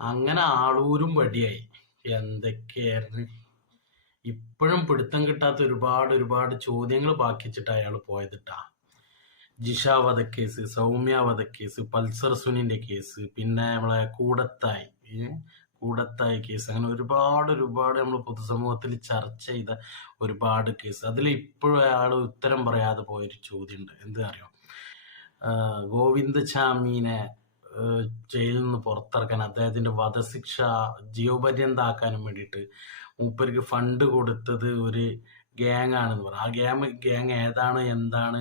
അങ്ങനെ ആളൂരും വടിയായി. എന്തൊക്കെയായിരുന്നു ഇപ്പോഴും പിടുത്തം കിട്ടാത്ത ഒരുപാട് ഒരുപാട് ചോദ്യങ്ങൾ ബാക്കി വെച്ചിട്ട് അയാൾ പോയതിട്ടാ. ജിഷ വധക്കേസ്, സൗമ്യ വധക്കേസ്, പൾസർ സുനിന്റെ കേസ്, പിന്നെ നമ്മളെ കൂടത്തായി കേസ്, അങ്ങനെ ഒരുപാട് ഒരുപാട് നമ്മൾ പൊതുസമൂഹത്തിൽ ചർച്ച ചെയ്ത ഒരുപാട് കേസ്. അതിൽ ഇപ്പോഴും അയാൾ ഉത്തരം പറയാതെ പോയൊരു ചോദ്യമുണ്ട്. എന്ത് അറിയോ? ഗോവിന്ദചാമീനെ ജയിലിൽ നിന്ന് പുറത്തിറക്കാൻ, അദ്ദേഹത്തിന്റെ വധശിക്ഷ ജീവപര്യന്താക്കാനും വേണ്ടിയിട്ട് മൂപ്പർക്ക് ഫണ്ട് കൊടുത്തത് ഒരു ഗ്യാങ് ആണെന്ന് പറഞ്ഞു. ആ ഗ്യാങ് ഏതാണ് എന്താണ്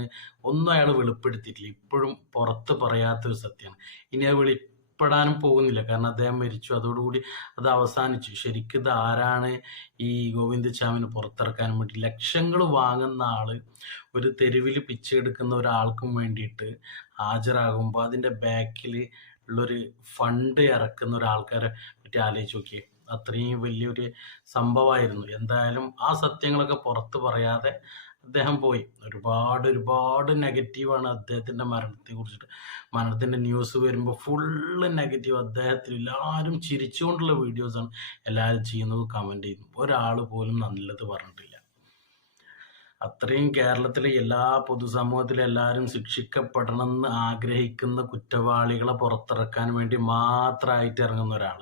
ഒന്നും അയാൾ വെളിപ്പെടുത്തിയിട്ടില്ല. ഇപ്പോഴും പുറത്ത് പറയാത്തൊരു സത്യമാണ്. ഇനി അത് വെളിപ്പെടാനും പോകുന്നില്ല, കാരണം അദ്ദേഹം മരിച്ചു, അതോടുകൂടി അത് അവസാനിച്ചു. ശരിക്കും ഇത് ആരാണ് ഈ ഗോവിന്ദചാമിനെ പുറത്തിറക്കാനും വേണ്ടി ലക്ഷങ്ങൾ വാങ്ങുന്ന ആള് ഒരു തെരുവിൽ പിച്ചെടുക്കുന്ന ഒരാൾക്കും വേണ്ടിയിട്ട് ഹാജരാകുമ്പോൾ അതിന്റെ ബാക്കിൽ ഉള്ളൊരു ഫണ്ട് ഇറക്കുന്ന ഒരാൾക്കാരെ പറ്റി ആലോചിച്ച് നോക്കിയേ. അത്രയും വലിയൊരു സംഭവമായിരുന്നു. എന്തായാലും ആ സത്യങ്ങളൊക്കെ പുറത്ത് പറയാതെ അദ്ദേഹം പോയി. ഒരുപാട് ഒരുപാട് നെഗറ്റീവാണ് അദ്ദേഹത്തിന്റെ മരണത്തെ കുറിച്ചിട്ട്. മരണത്തിന്റെ ന്യൂസ് വരുമ്പോൾ ഫുള്ള് നെഗറ്റീവ്. അദ്ദേഹത്തിന് എല്ലാവരും ചിരിച്ചുകൊണ്ടുള്ള വീഡിയോസാണ് എല്ലാവരും ചെയ്യുന്നത്, കമന്റ് ചെയ്യുന്നു. ഒരാൾ പോലും നല്ലത് പറഞ്ഞിട്ടില്ല. അത്രയും കേരളത്തിലെ എല്ലാ പൊതുസമൂഹത്തിലെ എല്ലാവരും ശിക്ഷിക്കപ്പെടണമെന്ന് ആഗ്രഹിക്കുന്ന കുറ്റവാളികളെ പുറത്തിറക്കാൻ വേണ്ടി മാത്രമായിട്ട് ഇറങ്ങുന്ന ഒരാൾ.